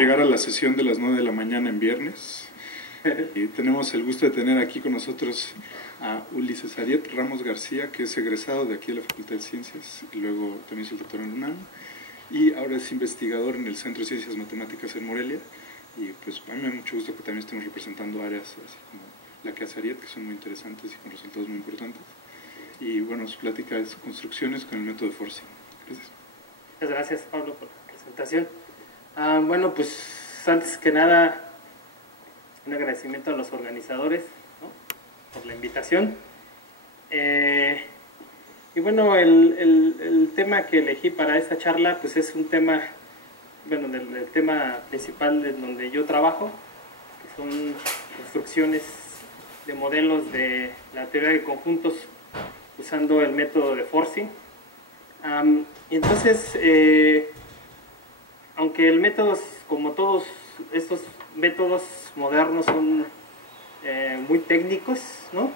llegar a la sesión de las 9 de la mañana en viernes. Y tenemos el gusto de tener aquí con nosotros a Ulises Ariet Ramos García, que es egresado de aquí de la Facultad de Ciencias, y luego también es el doctor en UNAM, y ahora es investigador en el Centro de Ciencias Matemáticas en Morelia. Y pues a mí me da mucho gusto que también estemos representando áreas así como la que hace Ariet, que son muy interesantes y con resultados muy importantes. Y bueno, su plática es construcciones con el método de forcing. Gracias. Muchas gracias, Pablo, por la presentación. Bueno, pues antes que nada, un agradecimiento a los organizadores, ¿no?, por la invitación. Y bueno, el tema que elegí para esta charla pues es un tema, bueno, del tema principal de donde yo trabajo, que son construcciones de modelos de la teoría de conjuntos usando el método de forcing. Y entonces, aunque el método, como todos estos métodos modernos, son muy técnicos, ¿no?,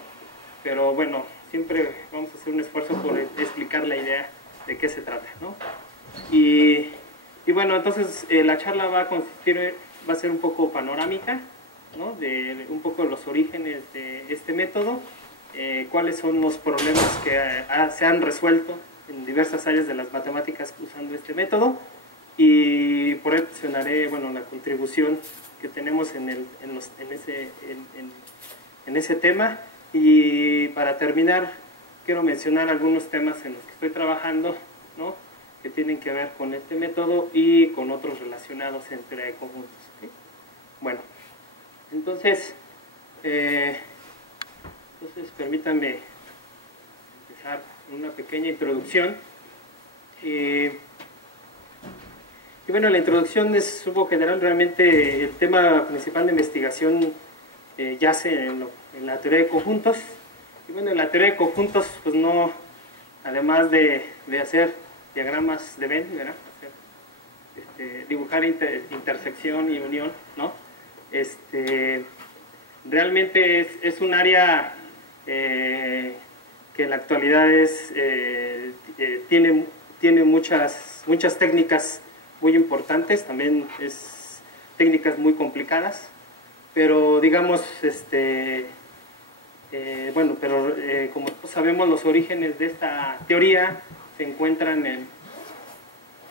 pero bueno, siempre vamos a hacer un esfuerzo por explicar la idea de qué se trata, ¿no? Y bueno, entonces la charla va a ser un poco panorámica, ¿no?, de un poco los orígenes de este método, cuáles son los problemas que se han resuelto en diversas áreas de las matemáticas usando este método, y por ahí mencionaré, bueno, la contribución que tenemos en ese tema. Y para terminar, quiero mencionar algunos temas en los que estoy trabajando, ¿no?, que tienen que ver con este método y con otros relacionados en teoría de conjuntos, ¿okay? Bueno, entonces permítanme empezar con una pequeña introducción. Y bueno, la introducción es un poco general. Realmente el tema principal de investigación yace en la teoría de conjuntos. Y bueno, en la teoría de conjuntos, pues no, además de hacer diagramas de Venn, ¿verdad?, dibujar intersección y unión, ¿no?, realmente es un área que en la actualidad tiene muchas técnicas muy importantes, también es técnicas muy complicadas, pero digamos, bueno, pero como sabemos, los orígenes de esta teoría se encuentran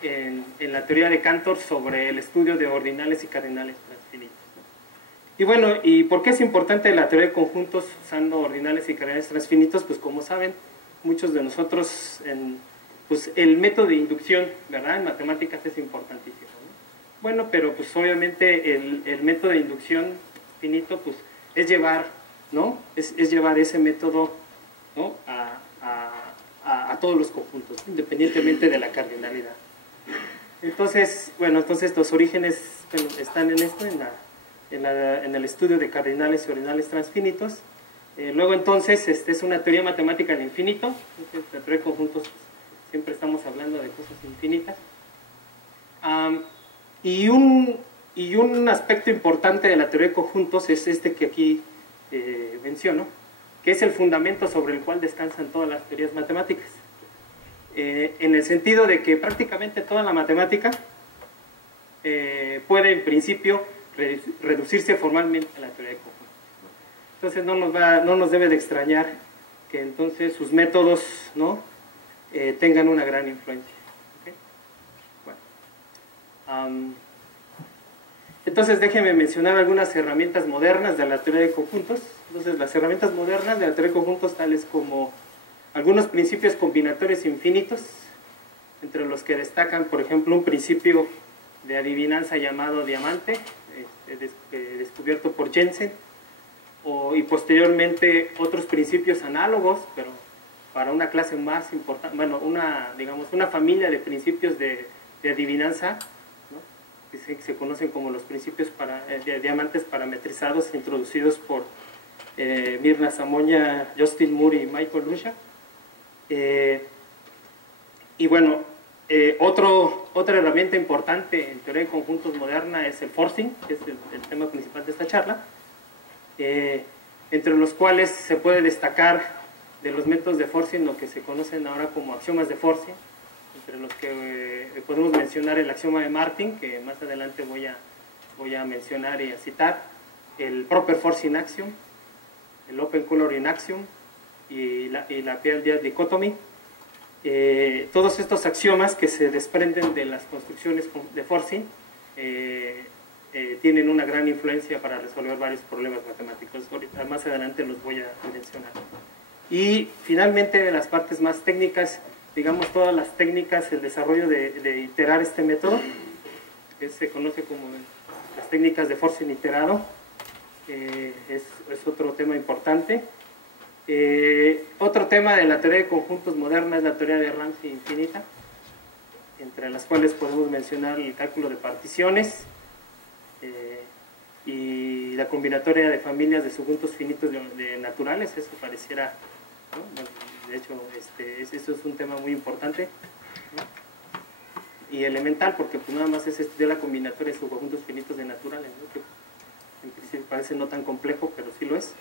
en la teoría de Cantor sobre el estudio de ordinales y cardinales transfinitos, ¿no? Y bueno, ¿y por qué es importante la teoría de conjuntos usando ordinales y cardinales transfinitos? Pues como saben, muchos de nosotros, pues el método de inducción, ¿verdad?, en matemáticas es importantísimo, ¿no? Bueno, pero pues obviamente el método de inducción finito pues es llevar, ¿no?, es llevar ese método, ¿no?, a todos los conjuntos, independientemente de la cardinalidad. Entonces, bueno, entonces los orígenes, bueno, están en esto, en el estudio de cardinales y ordinales transfinitos. Luego entonces, es una teoría matemática del infinito. Entonces, la teoría de conjuntos, siempre estamos hablando de cosas infinitas. Y un aspecto importante de la teoría de conjuntos es este que aquí menciono, que es el fundamento sobre el cual descansan todas las teorías matemáticas. En el sentido de que prácticamente toda la matemática puede en principio reducirse formalmente a la teoría de conjuntos. Entonces no nos debe de extrañar que entonces sus métodos, ¿no?, tengan una gran influencia. ¿Okay? Bueno, entonces déjenme mencionar algunas herramientas modernas de la teoría de conjuntos. Entonces, las herramientas modernas de la teoría de conjuntos, tales como algunos principios combinatorios infinitos, entre los que destacan, por ejemplo, un principio de adivinanza llamado diamante, descubierto por Jensen, y posteriormente otros principios análogos, pero para una clase más importante, bueno, digamos, una familia de principios de adivinanza, ¿no?, que se conocen como los principios de diamantes parametrizados, introducidos por Mirna Samoña, Justin Moore y Michael Rusha. Y bueno, otra herramienta importante en teoría de conjuntos moderna es el forcing, que es el tema principal de esta charla, entre los cuales se puede destacar de los métodos de forcing lo que se conocen ahora como axiomas de forcing, entre los que podemos mencionar el axioma de Martin, que más adelante voy a voy a mencionar y a citar: el Proper Forcing Axiom, el Open Coloring Axiom y la PLD Dichotomy. Todos estos axiomas que se desprenden de las construcciones de forcing tienen una gran influencia para resolver varios problemas matemáticos. Ahorita, más adelante los voy a mencionar. Y finalmente, de las partes más técnicas, digamos todas las técnicas, el desarrollo de iterar este método, que se conoce como las técnicas de forcing iterado, es otro tema importante. Otro tema de la teoría de conjuntos moderna es la teoría de Ramsey infinita, entre las cuales podemos mencionar el cálculo de particiones y la combinatoria de familias de subconjuntos finitos de naturales. Eso pareciera, ¿no? De hecho, eso es un tema muy importante, ¿no? Y elemental, porque pues nada más es estudiar la combinatoria de subconjuntos finitos de naturales, ¿no? Que en principio parece no tan complejo, pero sí lo es.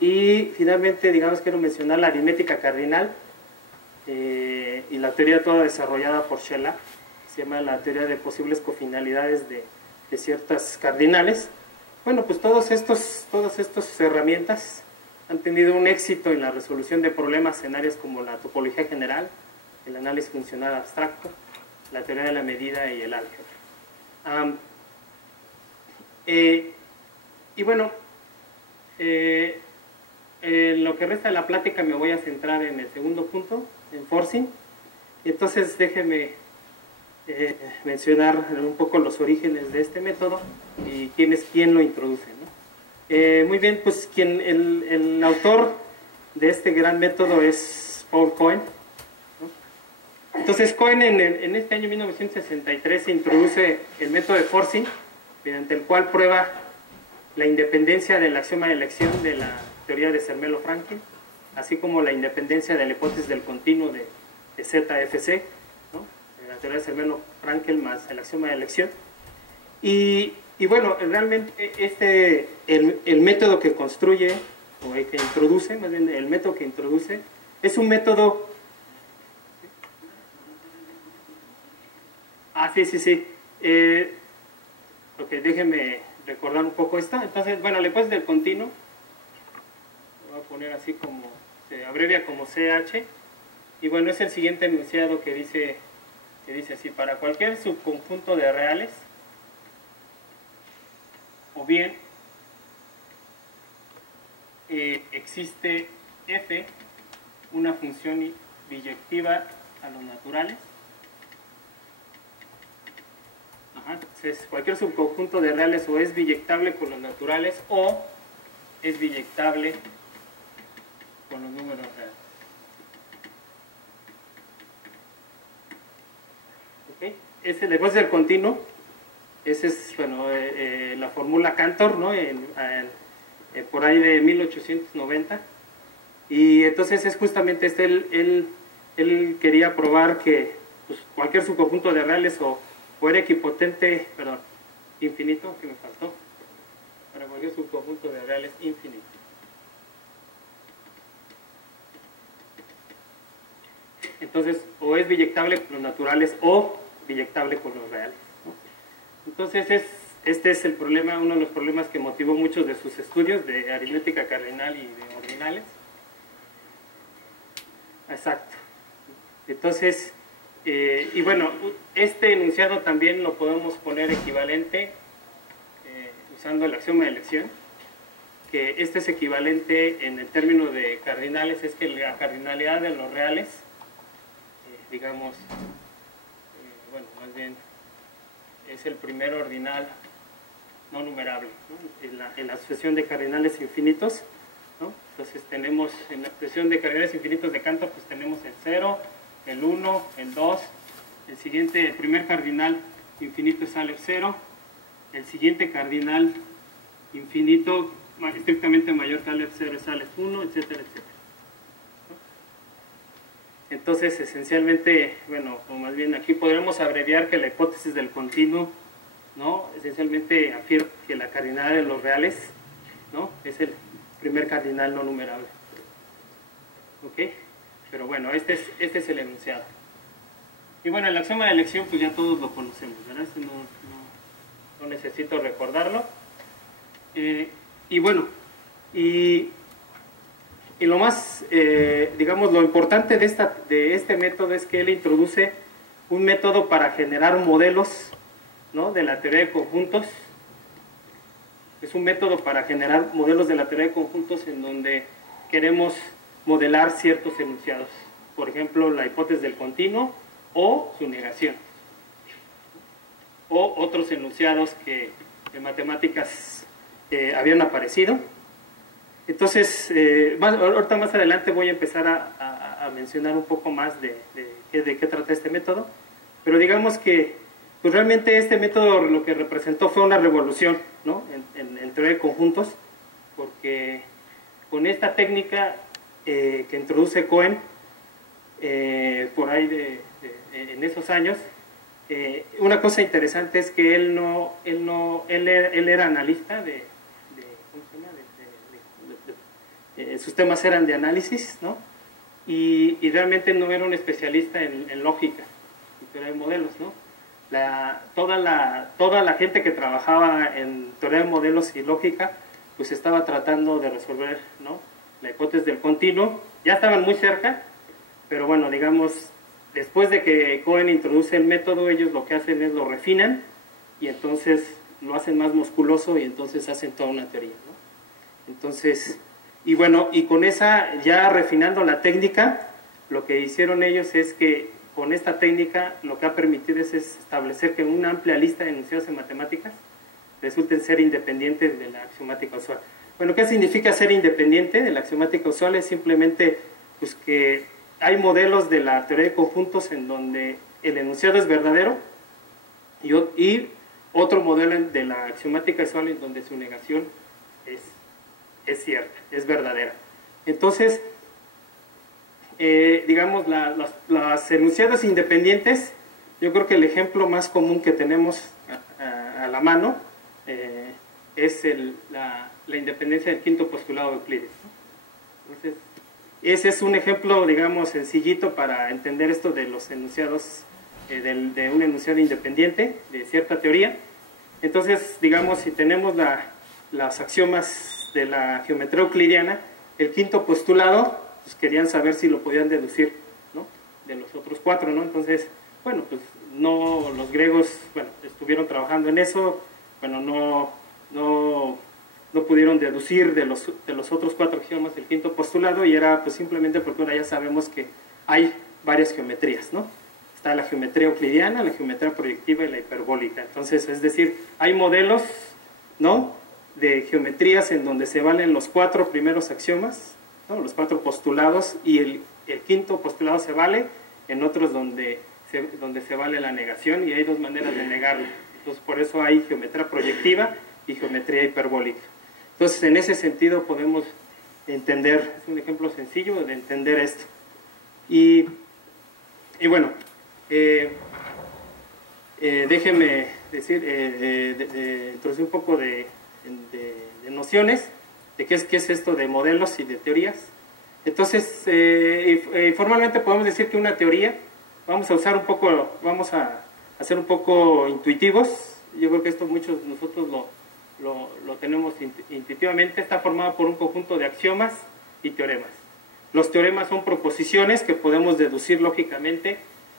Y finalmente, digamos, quiero mencionar la aritmética cardinal y la teoría toda desarrollada por Shelah, se llama la teoría de posibles cofinalidades de ciertas cardinales. Bueno, pues todas estas herramientas han tenido un éxito en la resolución de problemas en áreas como la topología general, el análisis funcional abstracto, la teoría de la medida y el álgebra. Y bueno, en lo que resta de la plática me voy a centrar en el segundo punto, en forcing. Y entonces déjenme mencionar un poco los orígenes de este método y quién lo introduce, ¿no? Muy bien, pues el autor de este gran método es Paul Cohen, ¿no? Entonces Cohen en este año 1963 introduce el método de forcing, mediante el cual prueba la independencia del axioma de elección de la teoría de Zermelo-Fraenkel, así como la independencia de la hipótesis del continuo de ZFC, ¿no? La teoría de Zermelo-Fraenkel más el axioma de elección. Y bueno, realmente el método que construye, o el que introduce, más bien el método que introduce, es un método... Sí. Ok, déjenme recordar un poco esto. Entonces, bueno, la hipótesis del continuo, lo voy a poner así como, se abrevia como CH, y bueno, es el siguiente enunciado que dice así: para cualquier subconjunto de reales, o bien existe f, una función biyectiva a los naturales. Entonces, cualquier subconjunto de reales o es biyectable con los naturales o es biyectable con los números reales. ¿Okay? Ese la hipótesis del continuo, esa es, bueno, la fórmula Cantor, ¿no? Por ahí de 1890. Y entonces es justamente él quería probar que pues, cualquier subconjunto de reales o era equipotente, infinito, que me faltó, para cualquier subconjunto de reales infinito. Entonces, o es biyectable con los naturales o biyectable con los reales, ¿no? Entonces, este es el problema, uno de los problemas que motivó muchos de sus estudios de aritmética cardinal y de ordinales. Exacto. Entonces, y bueno, este enunciado también lo podemos poner equivalente usando el axioma de elección, que este es equivalente en el término de cardinales, es que la cardinalidad de los reales, digamos, bueno, más bien es el primer ordinal no numerable, ¿no? En la sucesión de cardinales infinitos, ¿no? Entonces tenemos en la expresión de cardinales infinitos de Cantor, pues tenemos el 0, el 1, el 2, el siguiente, el primer cardinal infinito es Aleph 0, el siguiente cardinal infinito estrictamente mayor que Aleph 0 es Aleph 1, etcétera, etcétera. Entonces, esencialmente, bueno, o más bien aquí podremos abreviar que la hipótesis del continuo, ¿no? Esencialmente afirma que la cardinalidad de los reales, ¿no? Es el primer cardinal no numerable. ¿Ok? Pero bueno, este es el enunciado. Y bueno, el axioma de elección, pues ya todos lo conocemos, ¿verdad? No necesito recordarlo. Y bueno, y lo más, digamos, lo importante de este método es que él introduce un método para generar modelos, ¿no?, de la teoría de conjuntos. Es un método para generar modelos de la teoría de conjuntos en donde queremos modelar ciertos enunciados. Por ejemplo, la hipótesis del continuo o su negación. O otros enunciados que en matemáticas habían aparecido. Entonces, ahorita más adelante voy a empezar a mencionar un poco más de qué trata este método. Pero digamos que pues realmente este método lo que representó fue una revolución, ¿no?, en teoría de conjuntos, porque con esta técnica que introduce Cohen por ahí en esos años, una cosa interesante es que él era analista ¿cómo se llama? Sus temas eran de análisis, ¿no? Y realmente no era un especialista en lógica, en teoría de modelos, ¿no? Toda la gente que trabajaba en teoría de modelos y lógica, pues estaba tratando de resolver, ¿no?, la hipótesis del continuo. Ya estaban muy cerca, pero bueno, digamos, después de que Cohen introduce el método, ellos lo que hacen es lo refinan y entonces lo hacen más musculoso y entonces hacen toda una teoría, ¿no? Entonces, y bueno, y con esa, ya refinando la técnica, lo que hicieron ellos es que con esta técnica lo que ha permitido es establecer que una amplia lista de enunciados en matemáticas resulten ser independientes de la axiomática usual. Bueno, ¿qué significa ser independiente de la axiomática usual? Es simplemente pues, que hay modelos de la teoría de conjuntos en donde el enunciado es verdadero y otro modelo de la axiomática usual en donde su negación es cierta, es verdadera. Entonces, digamos, las enunciados independientes, yo creo que el ejemplo más común que tenemos a la mano es la independencia del quinto postulado de Euclides, ¿no? Entonces, ese es un ejemplo, digamos, sencillito para entender esto de los enunciados, de un enunciado independiente de cierta teoría. Entonces, digamos, si tenemos las axiomas de la geometría euclidiana, el quinto postulado, pues querían saber si lo podían deducir, ¿no?, de los otros cuatro, ¿no? Entonces, bueno, pues no, los griegos, bueno, estuvieron trabajando en eso, bueno, no pudieron deducir de los otros cuatro axiomas el quinto postulado, y era pues simplemente porque ahora ya sabemos que hay varias geometrías, ¿no? Está la geometría euclidiana, la geometría proyectiva y la hiperbólica. Entonces, es decir, hay modelos, ¿no?, de geometrías en donde se valen los cuatro primeros axiomas, ¿no?, los cuatro postulados, y el quinto postulado se vale, en otros donde se vale la negación, y hay dos maneras de negarlo. Entonces, por eso hay geometría proyectiva y geometría hiperbólica. Entonces, en ese sentido podemos entender, es un ejemplo sencillo de entender esto. Y bueno, déjenme decir, introducir un poco de nociones de qué es esto de modelos y de teorías. Entonces, formalmente podemos decir que una teoría, vamos a ser un poco intuitivos. Yo creo que esto muchos de nosotros lo tenemos intuitivamente. Está formada por un conjunto de axiomas y teoremas. Los teoremas son proposiciones que podemos deducir lógicamente,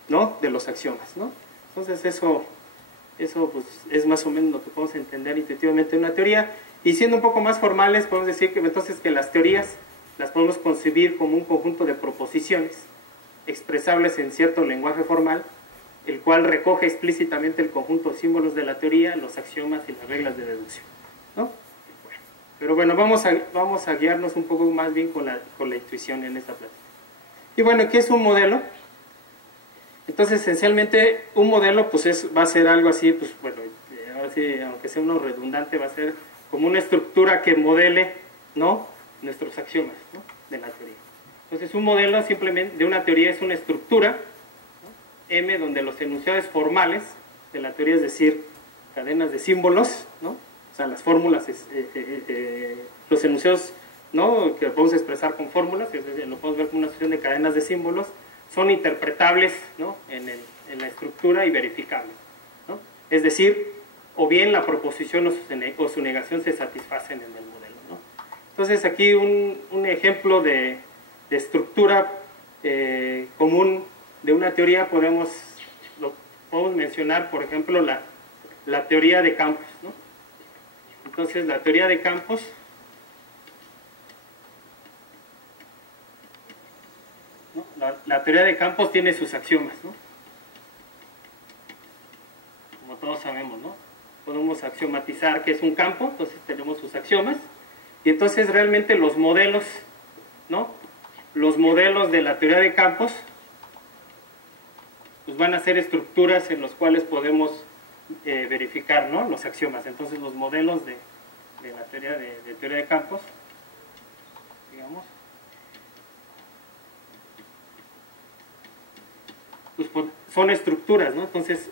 ¿no?, de los axiomas, ¿no? Entonces eso pues, es más o menos lo que podemos entender intuitivamente de una teoría. Y siendo un poco más formales, podemos decir que entonces que las teorías las podemos concebir como un conjunto de proposiciones expresables en cierto lenguaje formal, el cual recoge explícitamente el conjunto de símbolos de la teoría, los axiomas y las reglas de deducción, ¿no? Bueno, pero bueno, vamos a guiarnos un poco más bien con la intuición en esta plática. Y bueno, ¿qué es un modelo? Entonces, esencialmente, un modelo pues va a ser algo así, pues bueno, ahora sí, aunque sea uno redundante, va a ser como una estructura que modele, ¿no?, nuestros axiomas, ¿no?, de la teoría. Entonces, un modelo simplemente de una teoría es una estructura, ¿no?, M, donde los enunciados formales de la teoría, es decir, cadenas de símbolos, ¿no?, o sea, las fórmulas, los enunciados, ¿no?, que podemos expresar con fórmulas, lo podemos ver como una sucesión de cadenas de símbolos, son interpretables, ¿no?, en la estructura y verificables, ¿no? Es decir, o bien la proposición o su negación se satisfacen en el modelo, ¿no? Entonces aquí un ejemplo de estructura común de una teoría podemos mencionar, por ejemplo, la teoría de campos, ¿no? Entonces la teoría de campos la teoría de campos tiene sus axiomas, ¿no? Como todos sabemos, ¿no? Podemos axiomatizar que es un campo, entonces tenemos sus axiomas, y entonces realmente los modelos, ¿no? Los modelos de la teoría de campos pues van a ser estructuras en las cuales podemos verificar, ¿no? Los axiomas. Entonces los modelos de la teoría de campos, digamos, pues son estructuras, ¿no? Entonces,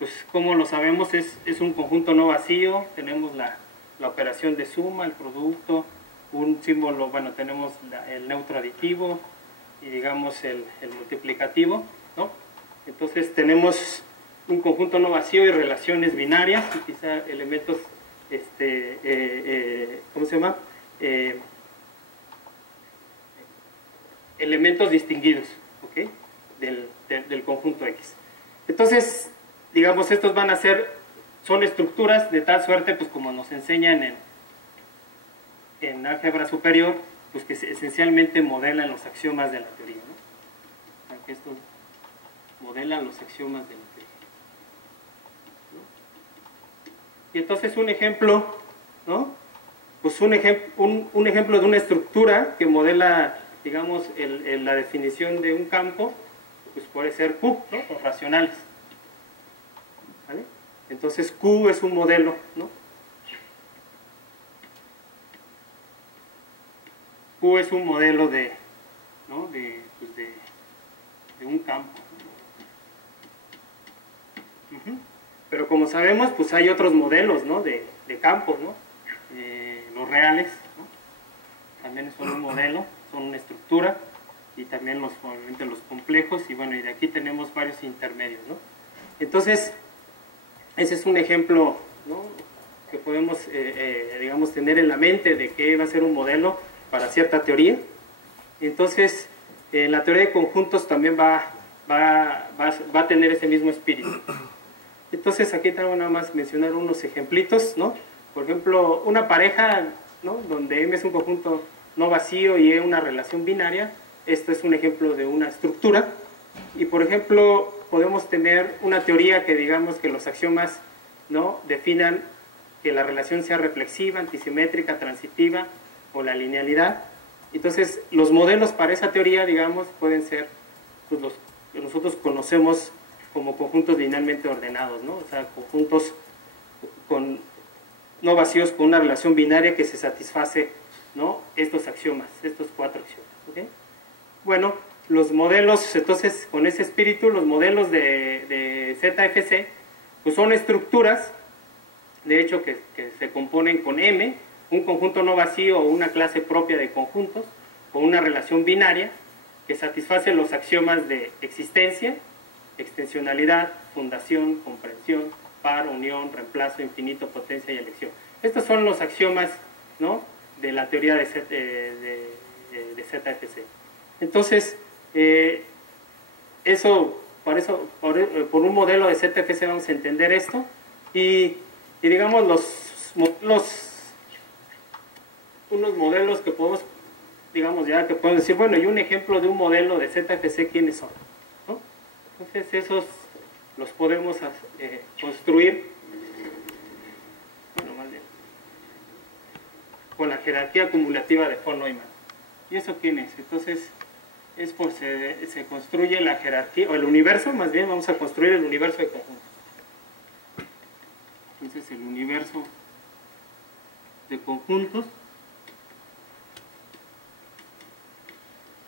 pues como lo sabemos, es un conjunto no vacío. Tenemos la operación de suma, el producto, un símbolo, bueno, tenemos el neutro aditivo y digamos el multiplicativo, ¿no? Entonces tenemos un conjunto no vacío y relaciones binarias y quizá elementos, ¿cómo se llama? Elementos distinguidos, ¿ok? Del conjunto X. Entonces, digamos, estos van a ser, son estructuras de tal suerte, pues como nos enseñan en álgebra superior, pues que esencialmente modelan los axiomas de la teoría, ¿no? Aquí estos modelan los axiomas de la teoría, ¿no? Y entonces un ejemplo, ¿no? Pues un ejemplo de una estructura que modela, digamos, la definición de un campo, pues puede ser Q, ¿no? O racionales, ¿vale? Entonces Q es un modelo, ¿no? Q es un modelo ¿no? de un campo. Pero como sabemos, pues hay otros modelos, ¿no? de campos, ¿no? Los reales, ¿no? También son un modelo, son una estructura, y también obviamente los complejos, y bueno, y de aquí tenemos varios intermedios, ¿no? Entonces, ese es un ejemplo, ¿no? Que podemos, digamos, tener en la mente de que va a ser un modelo para cierta teoría. Entonces, la teoría de conjuntos también va a tener ese mismo espíritu. Entonces, aquí tengo nada más mencionar unos ejemplitos, ¿no? Por ejemplo, una pareja, ¿no? Donde M es un conjunto no vacío y E una relación binaria. Esto es un ejemplo de una estructura. Y, por ejemplo, podemos tener una teoría que digamos que los axiomas, ¿no? Definan que la relación sea reflexiva, antisimétrica, transitiva o la linealidad. Entonces, los modelos para esa teoría, digamos, pueden ser pues, los que nosotros conocemos como conjuntos linealmente ordenados, ¿no? O sea, conjuntos no vacíos con una relación binaria que se satisface, ¿no? Estos axiomas, estos 4 axiomas, ¿ok? Bueno, los modelos, entonces, con ese espíritu, los modelos de ZFC, pues son estructuras, de hecho, que se componen con M, un conjunto no vacío o una clase propia de conjuntos, o una relación binaria, que satisface los axiomas de existencia, extensionalidad, fundación, comprensión, par, unión, reemplazo, infinito, potencia y elección. Estos son los axiomas, ¿no? De la teoría de ZFC. Entonces, por un modelo de ZFC vamos a entender esto y digamos unos modelos que podemos, digamos ya que podemos decir, bueno, y un ejemplo de un modelo de ZFC, ¿quiénes son? ¿No? Entonces esos los podemos construir, bueno, más bien, con la jerarquía acumulativa de von Neumann. ¿Y eso quién es? Entonces, se construye la jerarquía, o el universo, más bien, vamos a construir el universo de conjuntos. Entonces, el universo de conjuntos,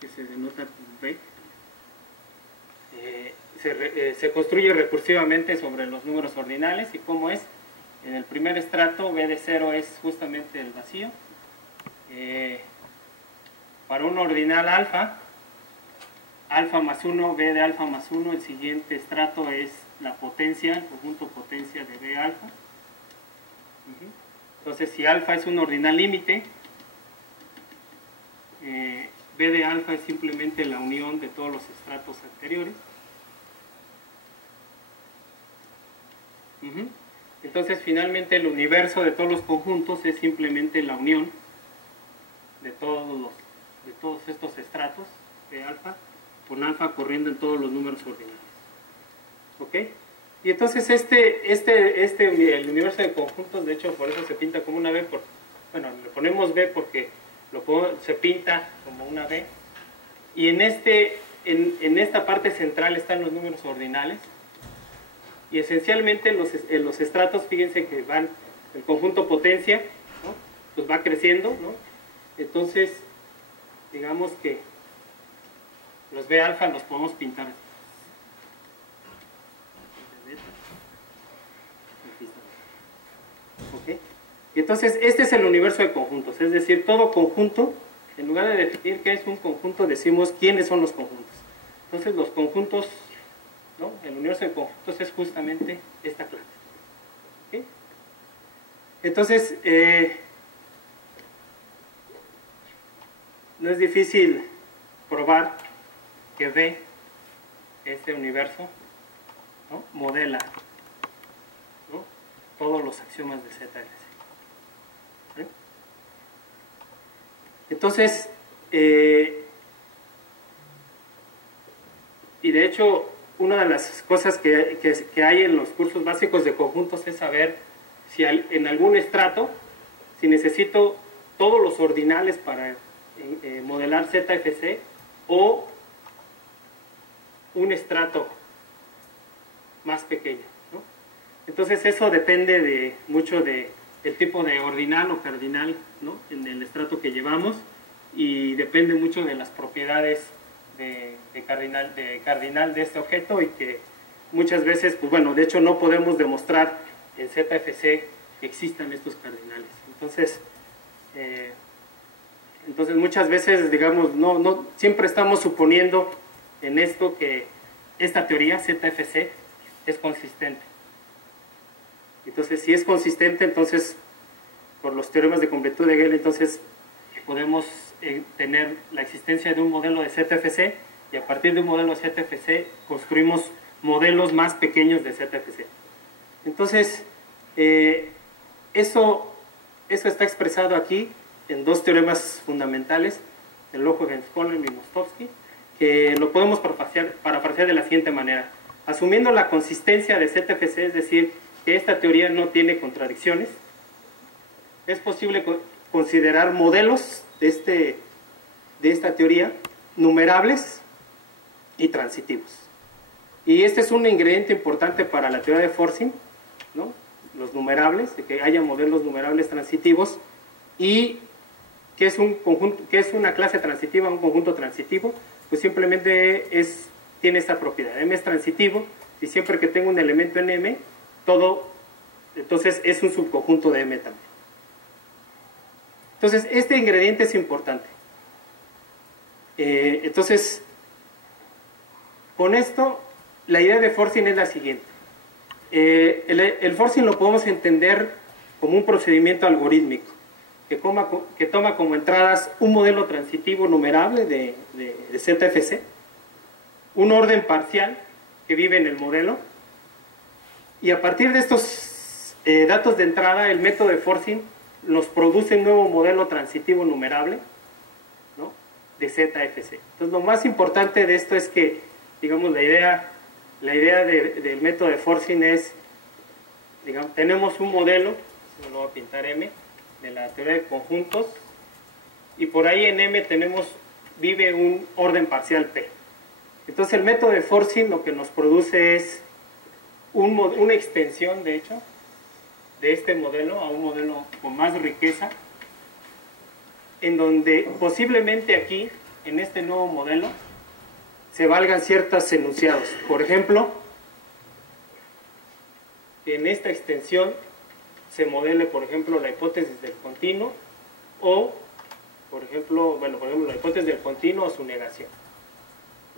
que se denota por B, se construye recursivamente sobre los números ordinales. ¿Y cómo es? En el primer estrato, B de 0 es justamente el vacío. Para un ordinal alfa más 1, B de alfa más 1, el siguiente estrato es la potencia, el conjunto potencia de B alfa. Entonces, si alfa es un ordinal límite, B de alfa es simplemente la unión de todos los estratos anteriores. Entonces, finalmente, el universo de todos los conjuntos es simplemente la unión de todos estos estratos de alfa, con alfa corriendo en todos los números ordinales. ¿Ok? Y entonces el universo de conjuntos, de hecho, por eso se pinta como una B. Bueno, le ponemos B porque se pinta como una B. Y en esta parte central están los números ordinales. Y esencialmente los estratos, fíjense que el conjunto potencia, ¿no? Pues va creciendo, ¿no? Entonces, digamos que los B alfa los podemos pintar. ¿Ok? Y entonces, este es el universo de conjuntos, es decir, todo conjunto, en lugar de definir qué es un conjunto, decimos quiénes son los conjuntos. Entonces, los conjuntos, ¿no? El universo de conjuntos es justamente esta clase. ¿Ok? Entonces, no es difícil probar que B, este universo, ¿no? Modela, ¿no? Todos los axiomas de ZFC. ¿Sí? Entonces, y de hecho, una de las cosas que hay en los cursos básicos de conjuntos es saber si en algún estrato, si necesito todos los ordinales para modelar ZFC o un estrato más pequeño, ¿no? Entonces eso depende mucho del tipo de ordinal o cardinal, ¿no? En el estrato que llevamos, y depende mucho de las propiedades de cardinal de este objeto, y que muchas veces, pues bueno, de hecho no podemos demostrar en ZFC que existan estos cardinales. Entonces muchas veces, digamos, no siempre estamos suponiendo en esto que esta teoría ZFC es consistente. Entonces, si es consistente, entonces por los teoremas de completud de Gödel, entonces podemos tener la existencia de un modelo de ZFC, y a partir de un modelo de ZFC construimos modelos más pequeños de ZFC. Entonces, eso está expresado aquí en dos teoremas fundamentales, el Löwenhorst-Kolem y Mostovsky, que lo podemos parafrasear de la siguiente manera. Asumiendo la consistencia de ZFC, es decir, que esta teoría no tiene contradicciones, es posible considerar modelos de esta teoría numerables y transitivos. Y este es un ingrediente importante para la teoría de forcing, ¿no? Los numerables, de que haya modelos numerables transitivos. ¿Y qué es una clase transitiva, un conjunto transitivo? Pues simplemente tiene esta propiedad. M es transitivo, y siempre que tengo un elemento en M, entonces es un subconjunto de M también. Entonces, este ingrediente es importante. Entonces, con esto, la idea de forcing es la siguiente. El forcing lo podemos entender como un procedimiento algorítmico que toma como entradas un modelo transitivo numerable de ZFC, un orden parcial que vive en el modelo, y a partir de estos datos de entrada, el método de forcing nos produce un nuevo modelo transitivo numerable, ¿no? De ZFC. Entonces, lo más importante de esto es que, digamos, la idea del método de forcing es, digamos, tenemos un modelo, lo voy a pintar M, de la teoría de conjuntos, y por ahí en M vive un orden parcial P. Entonces, el método de forcing lo que nos produce es una extensión, de hecho, de este modelo a un modelo con más riqueza, en donde posiblemente aquí, en este nuevo modelo, se valgan ciertos enunciados. Por ejemplo, que en esta extensión se modele, por ejemplo, la hipótesis del continuo, o, por ejemplo, la hipótesis del continuo o su negación.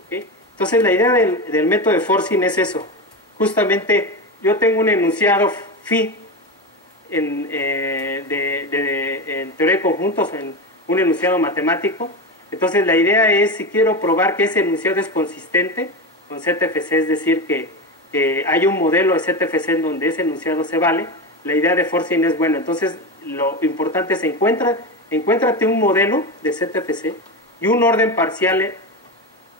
¿Okay? Entonces, la idea del método de forcing es eso. justamente yo tengo un enunciado phi en teoría de conjuntos, en un enunciado matemático. Entonces la idea es, si quiero probar que ese enunciado es consistente con ZFC, es decir, que hay un modelo de ZFC en donde ese enunciado se vale, la idea de forcing es buena. Entonces lo importante es encuéntrate un modelo de ZFC y un orden parcial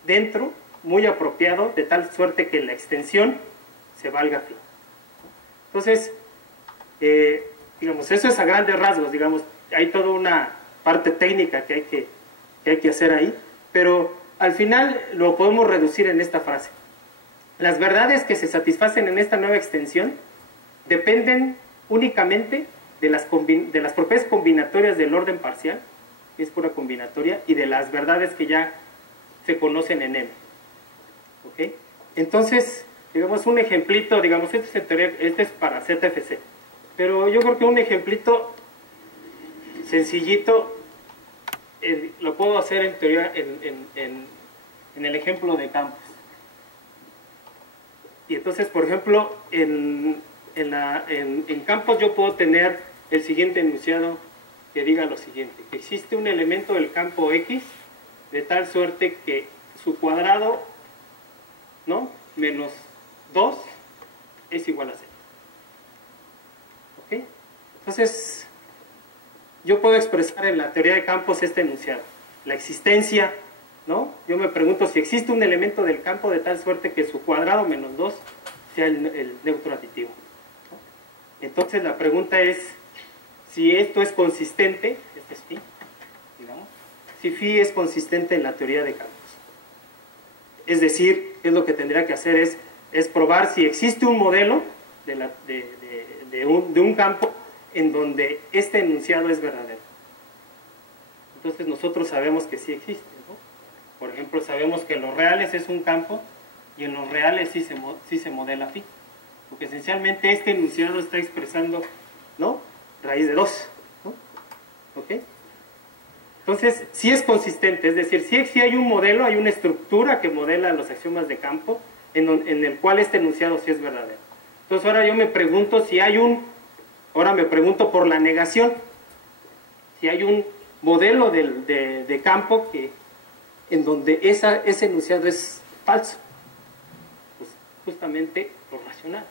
dentro, muy apropiado, de tal suerte que la extensión se valga phi. Entonces, digamos, eso es a grandes rasgos, digamos, hay toda una parte técnica que hay que hacer ahí, pero al final lo podemos reducir en esta frase. Las verdades que se satisfacen en esta nueva extensión dependen únicamente de las propiedades combinatorias del orden parcial, que es pura combinatoria, y de las verdades que ya se conocen en M. ¿Ok? Entonces, digamos, un ejemplito, digamos, este es para ZFC, pero yo creo que un ejemplito sencillito lo puedo hacer en teoría en el ejemplo de campos. Y entonces, por ejemplo, en campos yo puedo tener el siguiente enunciado que diga lo siguiente: que existe un elemento del campo X de tal suerte que su cuadrado, ¿no?, menos 2 es igual a 0. ¿Ok? Entonces, yo puedo expresar en la teoría de campos este enunciado. La existencia, ¿no? Yo me pregunto si existe un elemento del campo de tal suerte que su cuadrado menos 2 sea el neutro aditivo, ¿no? Entonces la pregunta es si esto es consistente, este es phi, digamos, si phi es consistente en la teoría de campos. Es decir, ¿qué es lo que tendría que hacer? Es probar si existe un modelo de un campo en donde este enunciado es verdadero. Entonces nosotros sabemos que sí existe, ¿no? Por ejemplo, sabemos que en los reales es un campo y en los reales sí se modela phi, porque esencialmente este enunciado está expresando, ¿no?, raíz de 2, ¿no? ¿Ok? Entonces, sí es consistente, es decir, sí hay un modelo, hay una estructura que modela los axiomas de campo en el cual este enunciado sí es verdadero. Entonces ahora yo me pregunto si hay ahora me pregunto por la negación, si hay un modelo de campo en donde ese enunciado es falso. Pues justamente lo racional.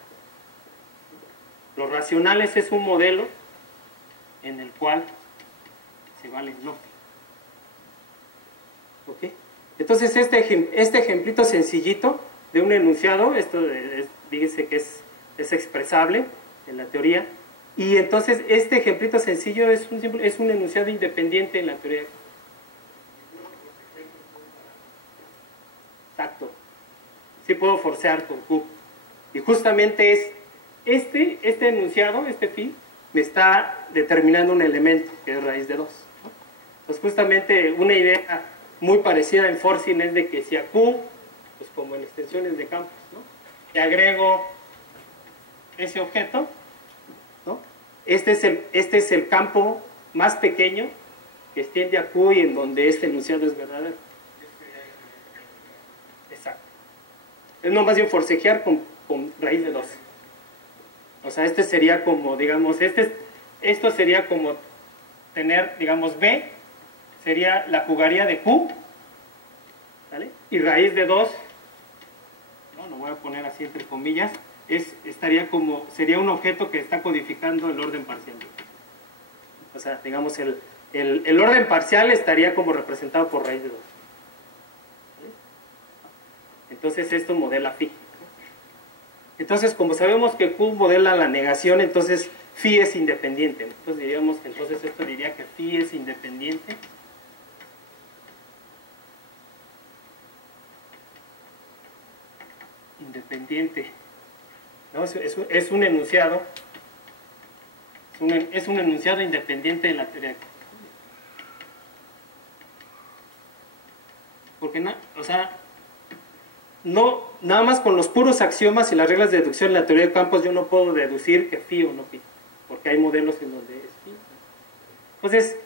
Los racionales es un modelo en el cual se vale no. ¿Ok? Entonces este ejemplito sencillito de un enunciado, fíjense que es expresable en la teoría, y entonces este ejemplito sencillo es un enunciado independiente en la teoría. Exacto. Sí puedo forcear con Q. Y justamente es este enunciado, este phi, me está determinando un elemento que es raíz de 2, ¿no? Pues justamente una idea muy parecida en forcing es de que si a Q, pues como en extensiones de campos, ¿no?, le agrego ese objeto, ¿no?, este es el campo más pequeño que extiende a Q y en donde este enunciado es verdadero. Exacto. Es nomás bien forcejear con raíz de 2. O sea, este sería como, digamos, esto sería como tener, digamos, B sería la jugaría de Q, ¿vale? Y raíz de 2, no, lo voy a poner así entre comillas, sería un objeto que está codificando el orden parcial. O sea, digamos, el orden parcial estaría como representado por raíz de 2. ¿Vale? Entonces esto modela phi. Entonces, como sabemos que Q modela la negación, entonces phi es independiente. Entonces diríamos que entonces esto diría que phi es independiente. Independiente, ¿no? Es un enunciado, es un enunciado independiente de la teoría. Porque o sea, no, nada más con los puros axiomas y las reglas de deducción en la teoría de campos yo no puedo deducir que phi o no phi, porque hay modelos en donde es phi. Entonces,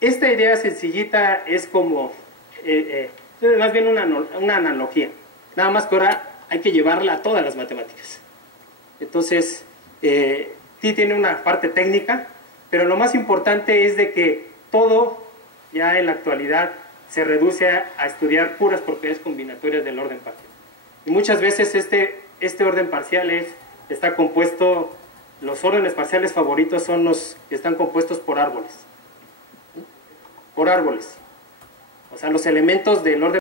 esta idea sencillita es como, más bien una analogía, nada más que ahora hay que llevarla a todas las matemáticas. Entonces, sí tiene una parte técnica, pero lo más importante es de que todo ya en la actualidad se reduce a estudiar puras propiedades combinatorias del orden parcial. Y muchas veces este orden parcial está compuesto, los órdenes parciales favoritos son los que están compuestos por árboles. Por árboles. O sea, los elementos del orden